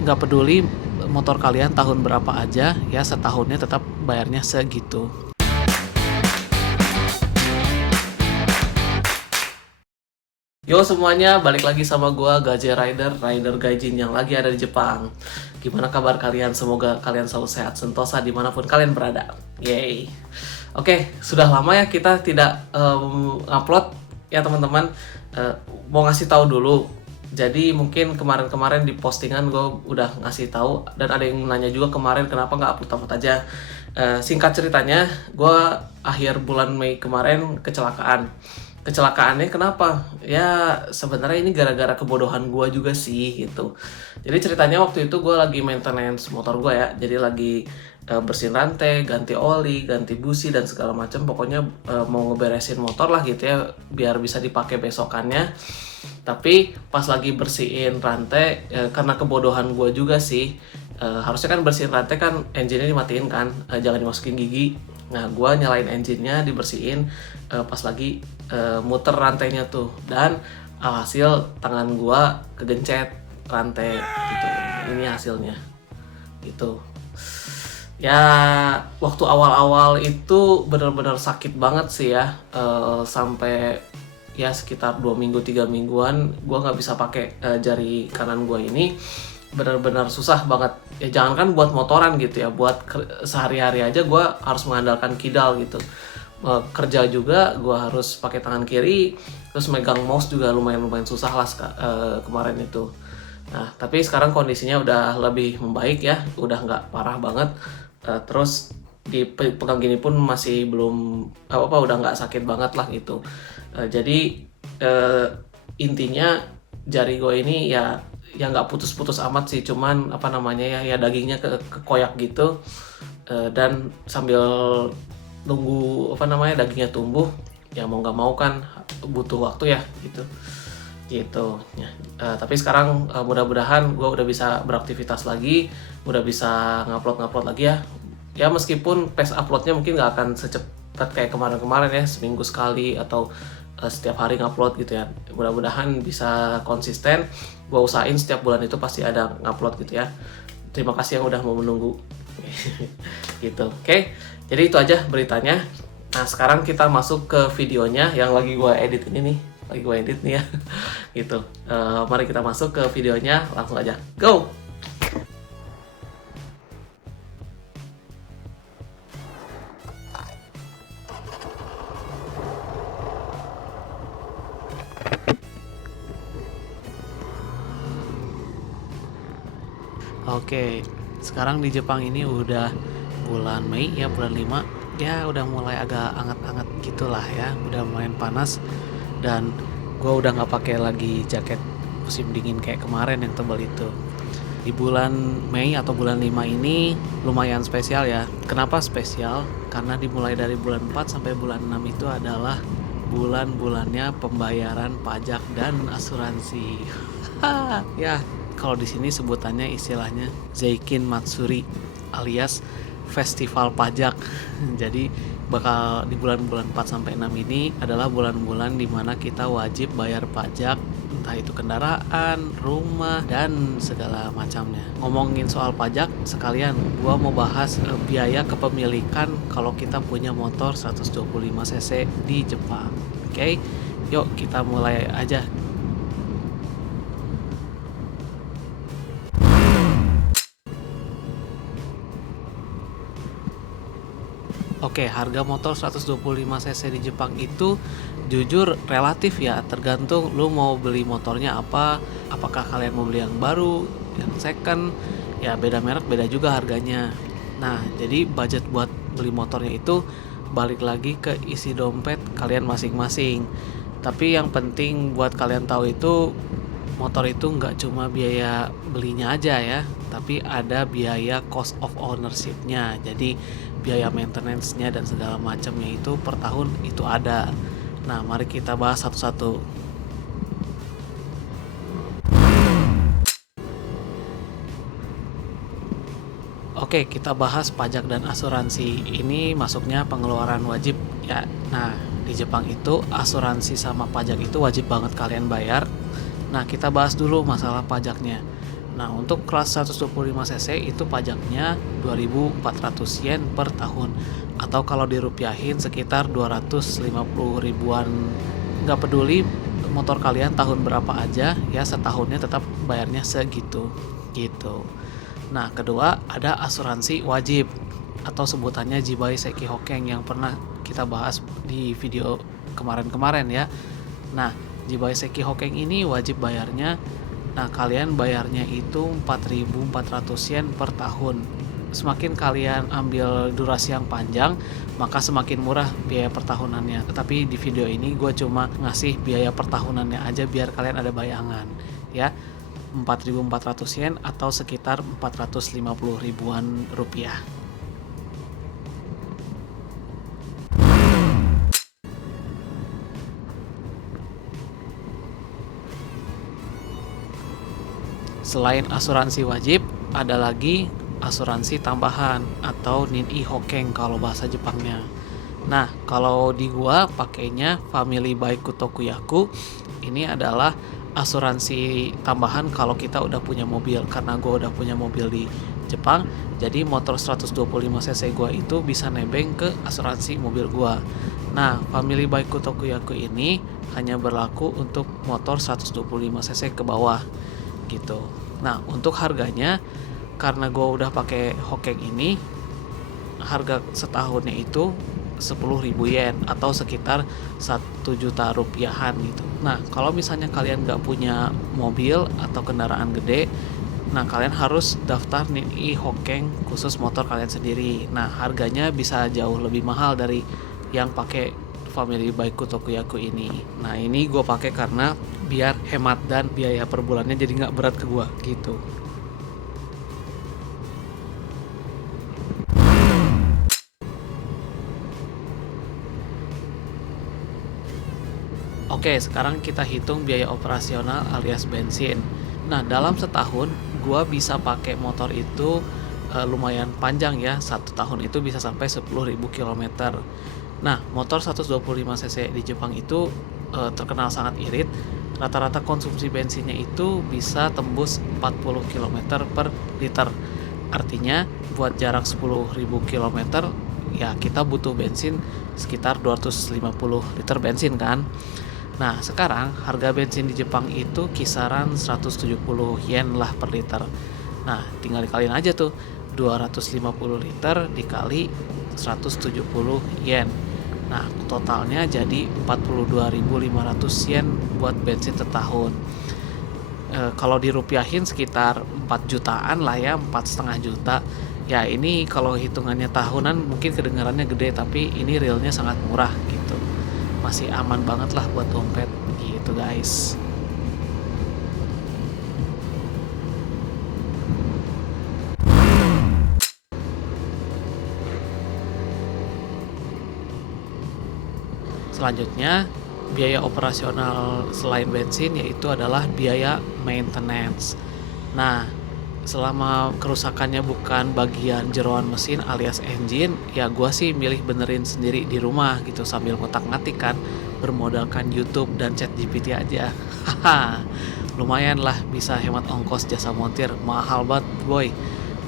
nggak peduli motor kalian tahun berapa aja ya, setahunnya tetap bayarnya segitu. Yo semuanya, balik lagi sama gua Gaje Rider Gaijin yang lagi ada di Jepang. Gimana kabar kalian? Semoga kalian selalu sehat sentosa dimanapun kalian berada. Yay. Oke, sudah lama ya kita tidak upload ya teman-teman. Mau ngasih tahu dulu. Jadi mungkin kemarin-kemarin di postingan gue udah ngasih tahu, dan ada yang nanya juga kemarin kenapa nggak upload aja. Singkat ceritanya, gue akhir bulan Mei kemarin kecelakaan. Kecelakaannya kenapa? Ya sebenarnya ini gara-gara kebodohan gue juga sih gitu. Jadi ceritanya waktu itu gue lagi maintenance motor gue ya. Jadi lagi bersihin rantai, ganti oli, ganti busi dan segala macam. Pokoknya mau ngeberesin motor lah gitu ya, biar bisa dipakai besokannya. Tapi pas lagi bersihin rantai, karena kebodohan gue juga sih. Harusnya kan bersihin rantai kan engine-nya dimatiin kan, jangan dimasukin gigi. Nah, gue nyalain engine-nya, dibersihin pas lagi muter rantainya tuh. Dan alhasil tangan gue kegencet rantai gitu. Ini hasilnya gitu. Ya, waktu awal-awal itu benar-benar sakit banget sih ya. Sampai ya sekitar 2 minggu 3 mingguan gue nggak bisa pakai jari kanan gue ini. Benar-benar susah banget ya, jangankan buat motoran gitu ya, buat sehari-hari aja gue harus mengandalkan kidal gitu. Kerja juga gue harus pakai tangan kiri, terus megang mouse juga lumayan susah lah kemarin itu. Nah tapi sekarang kondisinya udah lebih membaik ya, udah nggak parah banget. Terus dipegang gini pun masih belum apa-apa, udah nggak sakit banget lah gitu. Jadi intinya jari gue ini ya nggak putus-putus amat sih, cuman apa namanya ya dagingnya kekoyak gitu. Dan sambil nunggu apa namanya dagingnya tumbuh, ya mau nggak mau kan butuh waktu ya gitu ya. Tapi sekarang mudah-mudahan gue udah bisa beraktivitas lagi, udah bisa ngupload lagi ya meskipun pace uploadnya mungkin nggak akan secepat kayak kemarin-kemarin ya, seminggu sekali atau setiap hari ngupload gitu ya. Mudah-mudahan bisa konsisten. Gue usahain setiap bulan itu pasti ada ngupload gitu ya. Terima kasih yang udah mau menunggu. Gitu. Oke. Jadi itu aja beritanya. Nah sekarang kita masuk ke videonya yang lagi gue edit ini nih. Lagi gue edit nih ya. Gitu. Mari kita masuk ke videonya, langsung aja. Go! Oke, sekarang di Jepang ini udah bulan Mei ya, bulan 5. Ya udah mulai agak anget-anget gitulah ya, udah lumayan panas. Dan gue udah nggak pakai lagi jaket musim dingin kayak kemarin yang tebal itu. Di bulan Mei atau bulan 5 ini lumayan spesial ya. Kenapa spesial? Karena dimulai dari bulan 4 sampai bulan 6 itu adalah bulan-bulannya pembayaran pajak dan asuransi. Ya, kalau di sini sebutannya istilahnya Zeikin Matsuri alias festival pajak. Jadi bakal di bulan-bulan 4 sampai 6 ini adalah bulan-bulan dimana kita wajib bayar pajak, entah itu kendaraan, rumah, dan segala macamnya. Ngomongin soal pajak, sekalian gua mau bahas biaya kepemilikan kalau kita punya motor 125 cc di Jepang. Oke, yuk kita mulai aja. Oke, harga motor 125 cc di Jepang itu jujur relatif ya, tergantung lu mau beli motornya apa. Apakah kalian mau beli yang baru, yang second, ya beda merek beda juga harganya. Nah, jadi budget buat beli motornya itu balik lagi ke isi dompet kalian masing-masing. Tapi yang penting buat kalian tahu itu, motor itu nggak cuma biaya belinya aja ya, tapi ada biaya cost of ownership-nya. Jadi biaya maintenance-nya dan segala macamnya itu per tahun itu ada. Nah, mari kita bahas satu-satu. Oke, kita bahas pajak dan asuransi. Ini masuknya pengeluaran wajib ya. Nah, di Jepang itu asuransi sama pajak itu wajib banget kalian bayar. Nah, kita bahas dulu masalah pajaknya. Nah, untuk kelas 125cc itu pajaknya 2.400 yen per tahun, atau kalau dirupiahin sekitar 250 ribuan. Nggak peduli motor kalian tahun berapa aja ya, setahunnya tetap bayarnya segitu gitu. Nah, kedua ada asuransi wajib atau sebutannya Jibai Seki Hokeng yang pernah kita bahas di video kemarin-kemarin ya. Nah, Jibai Seki Hokeng ini wajib bayarnya. Nah, kalian bayarnya itu 4.400 yen per tahun. Semakin kalian ambil durasi yang panjang, maka semakin murah biaya pertahunannya. Tetapi di video ini gue cuma ngasih biaya pertahunannya aja biar kalian ada bayangan ya. 4.400 yen atau sekitar 450 ribuan rupiah. Selain asuransi wajib, ada lagi asuransi tambahan atau Nin-i Hokeng kalau bahasa Jepangnya. Nah, kalau di gua pakainya Family Baiku Tokuyaku. Ini adalah asuransi tambahan kalau kita udah punya mobil. Karena gua udah punya mobil di Jepang, jadi motor 125cc gua itu bisa nebeng ke asuransi mobil gua. Nah, Family Baiku Tokuyaku ini hanya berlaku untuk motor 125cc ke bawah gitu. Nah, untuk harganya karena gue udah pakai Hokeng ini, harga setahunnya itu 10.000 yen atau sekitar 1 juta rupiahan gitu. Nah, kalau misalnya kalian gak punya mobil atau kendaraan gede, nah kalian harus daftar Nin-i Hokeng khusus motor kalian sendiri. Nah, harganya bisa jauh lebih mahal dari yang pakai Family Baiku Tokuyaku ini. Nah, ini gue pakai karena biar hemat dan biaya per bulannya jadi nggak berat ke gue gitu. Oke, sekarang kita hitung biaya operasional alias bensin. Nah, dalam setahun gue bisa pakai motor itu lumayan panjang ya. 1 tahun itu bisa sampai 10.000 km. Nah, motor 125cc di Jepang itu terkenal sangat irit. Rata-rata konsumsi bensinnya itu bisa tembus 40 km per liter. Artinya, buat jarak 10.000 km, ya kita butuh bensin sekitar 250 liter bensin kan. Nah, sekarang harga bensin di Jepang itu kisaran 170 yen lah per liter. Nah, tinggal dikaliin aja tuh, 250 liter dikali 170 yen. Nah, totalnya jadi 42.500 yen buat bensin setahun. Kalau dirupiahin sekitar 4 jutaan lah ya, 4,5 juta. Ya, ini kalau hitungannya tahunan mungkin kedengarannya gede, tapi ini realnya sangat murah gitu. Masih aman banget lah buat dompet gitu guys. Selanjutnya, biaya operasional selain bensin yaitu adalah biaya maintenance. Nah, selama kerusakannya bukan bagian jeroan mesin alias engine, ya gua sih milih benerin sendiri di rumah gitu sambil ngotak-ngatik kan, bermodalkan YouTube dan ChatGPT aja. Haha, lumayan lah bisa hemat ongkos jasa montir. Mahal banget boy,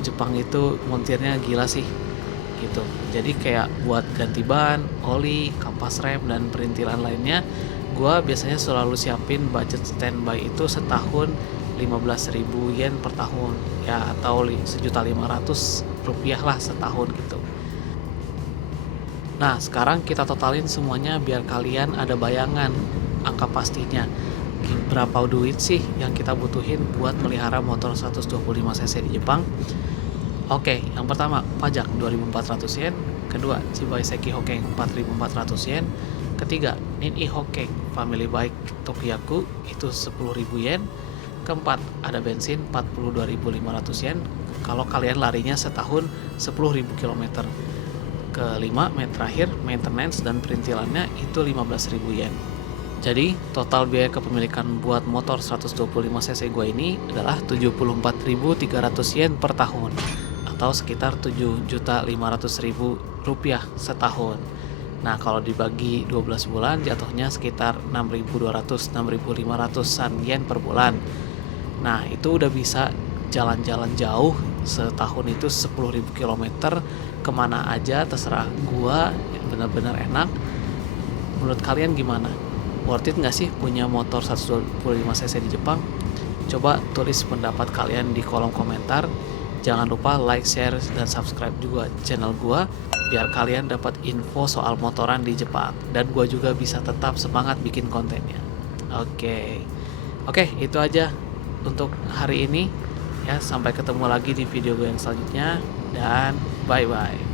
Jepang itu montirnya gila sih gitu. Jadi kayak buat ganti ban, oli, kampas rem, dan perintilan lainnya, gue biasanya selalu siapin budget standby itu setahun 15.000 yen per tahun ya, atau 1.500.000 rupiah lah setahun gitu. Nah, sekarang kita totalin semuanya biar kalian ada bayangan angka pastinya. Berapa duit sih yang kita butuhin buat melihara motor 125cc di Jepang? Oke, yang pertama pajak 2.400 yen, kedua Jibai Seki Hokeng 4.400 yen, ketiga Nin-i Hokeng Family Bike Tokuyaku itu 10.000 yen, keempat ada bensin 42.500 yen kalau kalian larinya setahun 10.000 km, kelima terakhir maintenance dan perintilannya itu 15.000 yen. Jadi total biaya kepemilikan buat motor 125cc gue ini adalah 74.300 yen per tahun, atau sekitar 7.500.000 rupiah setahun. Nah, kalau dibagi 12 bulan jatuhnya sekitar 6.200-6.500an yen per bulan. Nah, itu udah bisa jalan-jalan jauh setahun itu 10.000 kilometer kemana aja terserah gua, bener-bener enak. Menurut kalian gimana? Worth it nggak sih punya motor 125cc di Jepang? Coba tulis pendapat kalian di kolom komentar. Jangan lupa like, share, dan subscribe juga channel gua biar kalian dapat info soal motoran di Jepang dan gua juga bisa tetap semangat bikin kontennya. Oke, itu aja untuk hari ini ya. Sampai ketemu lagi di video gue yang selanjutnya dan bye bye.